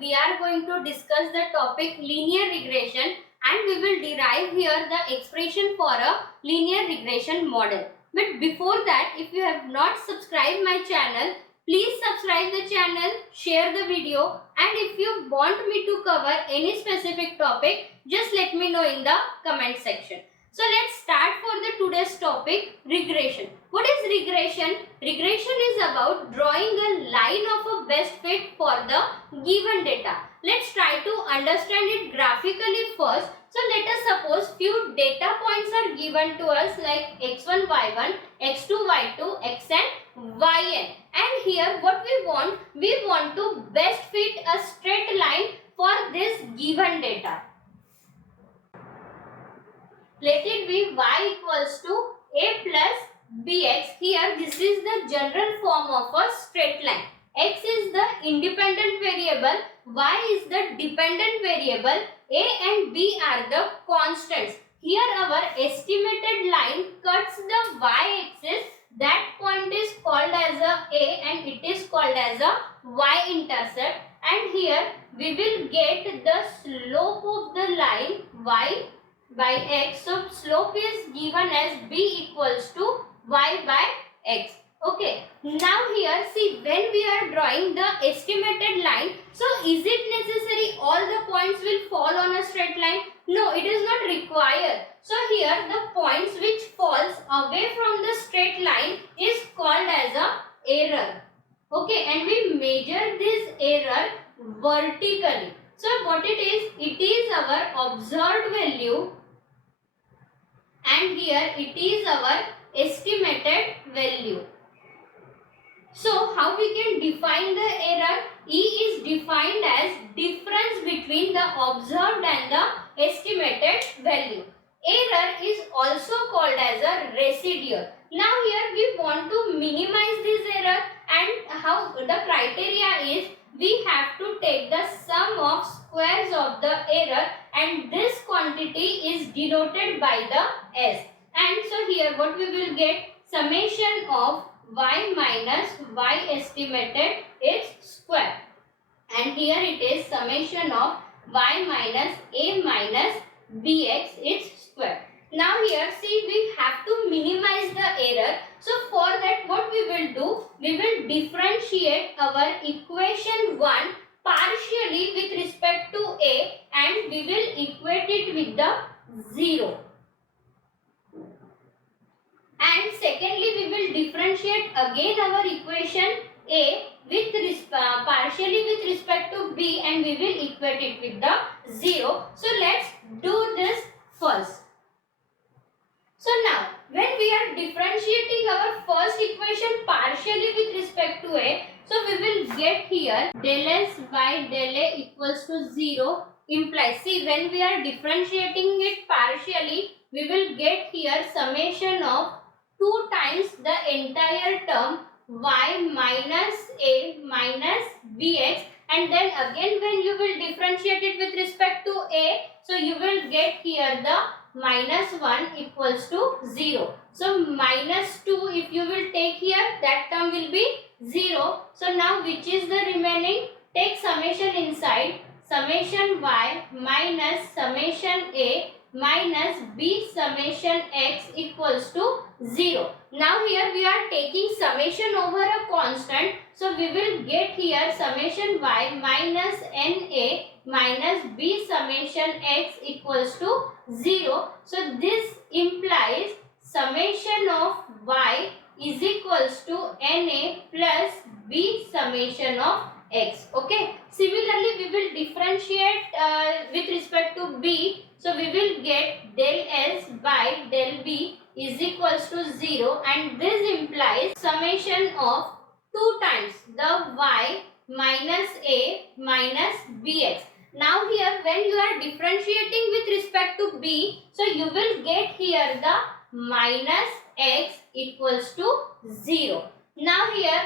we are going to discuss the topic linear regression, and we will derive here the expression for a linear regression model. But before that, if you have not subscribed my channel, please subscribe the channel, share the video, and if you want me to cover any specific topic, just let me know in the comment section. So let's start for the today's topic, regression. What is regression? Regression is about drawing a line of a best fit for the given data. Let's try to understand it graphically first. So let us suppose few data points are given to us like x1, y1, x2, y2, xn, yn. And here what we want to best fit a straight line for this given data. Let it be y equals to a plus bx. Here this is the general form of a straight line. X is the independent variable, y is the dependent variable, a and b are the constants. Here our estimated line cuts the y-axis. That point is called as a and it is called as a y-intercept. And here we will get the slope of the line y by x. So slope is given as b equals to y by x. Okay. Now here see, when we are drawing the estimated line, so is it necessary all the points will fall on a straight line? No, it is not required. So here the points which falls away from the straight line is called as a error. Okay, and we measure this error vertically. So what it is our observed value, and here it is our estimated value. So how we can define the error? E is defined as difference between the observed and the estimated value. Error is also called as a residue. Now here we want to minimize this error, and how the criteria is, we have to take the sum of squares of the error, and this quantity is denoted by the s. And so here what we will get, summation of y minus y estimated is square, and here it is summation of y minus a minus bx is square. Now here see, we have to minimize the error. So for that what we will do, we will differentiate our equation 1 partially with respect to a, and we will equate it with the 0. And secondly, we will differentiate again our equation a with partially with respect to b, and we will equate it with the 0. So let's do this first. So now when we are differentiating our first equation partially with respect to a, so we will get here del s by del a equals to 0 implies, see, when we are differentiating it partially, we will get here summation of 2 times the entire term y minus a minus bx, and then again when you will differentiate it with respect to a, so you will get here the minus 1 equals to 0. So minus 2 if you will take here, that term will be 0. So now which is the remaining? Take summation inside, summation y minus summation a minus b summation x equals to 0. Now here we are taking summation over a constant, so we will get here summation y minus na minus b summation x equals to 0. So this implies summation of y is equals to na plus b summation of x. Okay. Similarly, we will differentiate with respect to b. So we will get del s by del b is equals to 0, and this implies summation of 2 times the y minus a minus bx. Now here when you are differentiating with respect to b, so you will get here the minus x equals to 0. Now here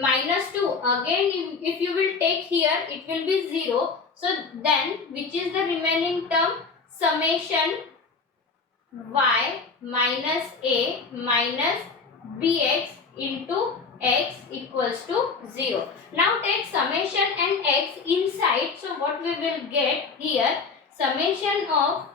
minus 2, again if you will take here, it will be 0. So then which is the remaining term? Summation y minus a minus bx into x equals to 0. Now take summation and x inside. So what we will get here, summation of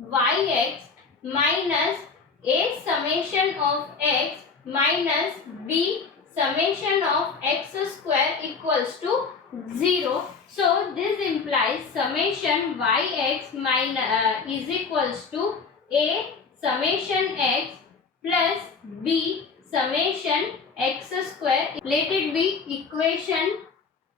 yx minus a summation of x minus b summation of x square equals to 0. So this implies summation yx minus is equals to a summation x plus b summation x square. Let it be equation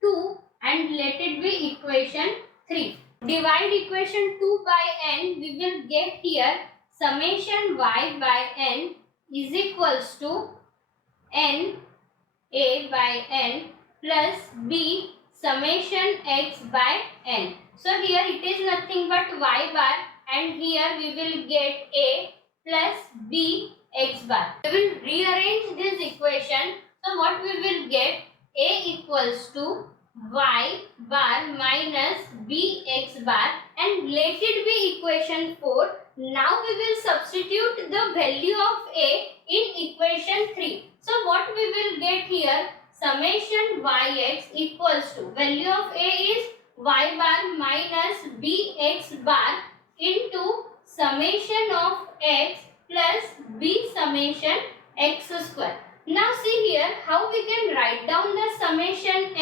2 and let it be equation 3. Divide equation 2 by n, we will get here summation y by n is equals to n a by n plus b summation x by n. So here it is nothing but y bar and here we will get a plus b x bar. We will rearrange this equation. So what we will get, a equals to y bar minus bx bar and let it be equation 4. Now we will substitute the value of a in equation 3. So what we will get here, summation yx equals to, value of a is y bar minus bx bar into summation of x plus b summation x square. Now see here how we can write down the summation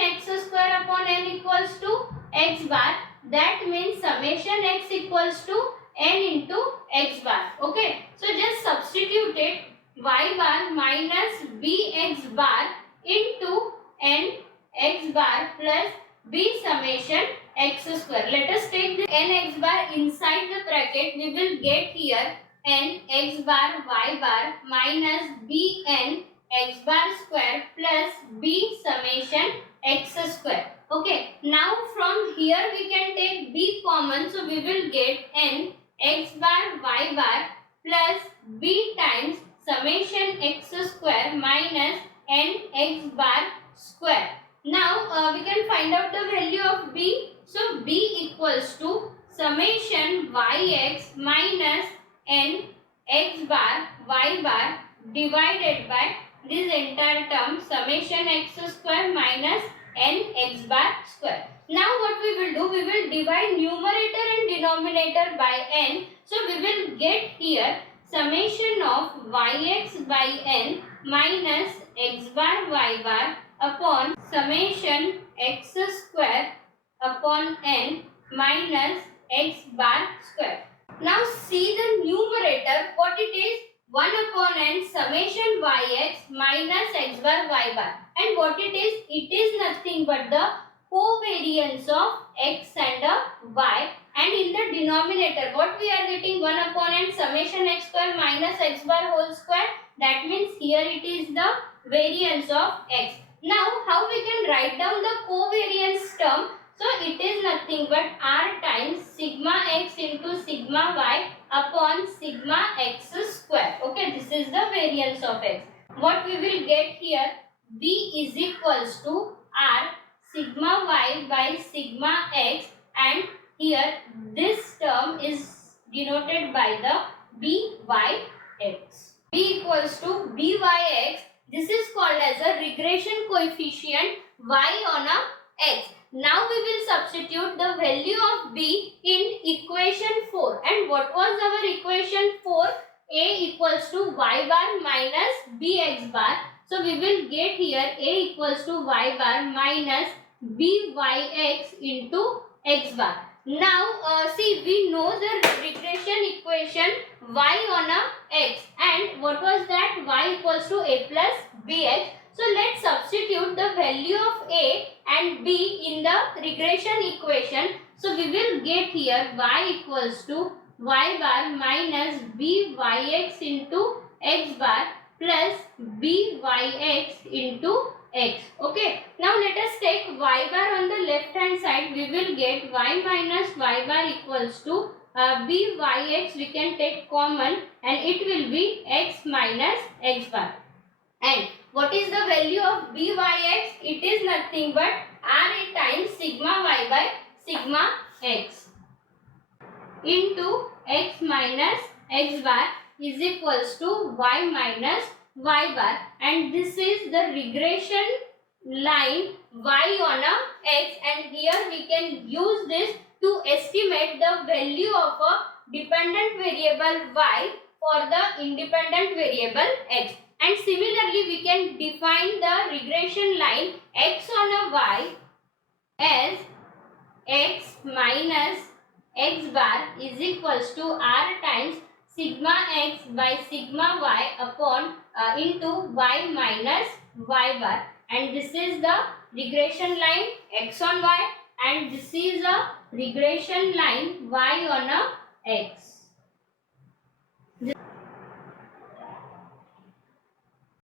x square upon n equals to x bar. That means summation x equals to n into x bar. Okay, so just substitute it, y bar minus bx bar into n x bar plus b summation x square. Let us take the n x bar inside the bracket. We will get here n x bar y bar minus b n x bar square plus b summation x square. Okay, now from here we can take b common, so we will get n x bar y bar plus b times summation x square minus n x bar square. Now we can find out the value of b. So b equals to summation yx minus n x bar y bar divided by this entire term summation x square minus n x bar square. Now what we will do, we will divide numerator and denominator by n. So we will get here summation of yx by n minus x bar y bar upon summation x square upon n minus x bar square. Now see the numerator, what it is, 1 upon n summation yx minus x bar y bar, and what it is nothing but the covariance of x and y, and in the denominator what we are getting, 1 upon n summation x square minus x bar whole square. That means here it is the variance of x. Now how we can write down the covariance term? So it is nothing but r times sigma x into sigma y upon sigma x square. Okay, this is the variance of x. What we will get here, b is equals to r sigma y by sigma x, and here this term is denoted by the byx. b equals to byx. This is called as a regression coefficient y on a x. Now we will substitute the value of b in equation 4. And what was our equation 4? A equals to y bar minus bx bar. So we will get here a equals to y bar minus byx into x bar. Now see, we know the regression equation y on a x, and what was that? Y equals to a plus bx. So let's substitute the value of a and b in the regression equation. So we will get here y equals to y bar minus byx into x bar plus byx into x. Okay. Now let us take y bar on the left hand side. We will get y minus y bar equals to byx. We can take common and it will be x minus x bar. And what is the value of byx? It is nothing but r times sigma y by sigma x into x minus x bar. is equals to y minus y bar, and this is the regression line y on a x, and here we can use this to estimate the value of a dependent variable y for the independent variable x. And similarly we can define the regression line x on a y as x minus x bar is equals to r times sigma x by sigma y upon into y minus y bar, and this is the regression line x on y, and this is a regression line y on a x.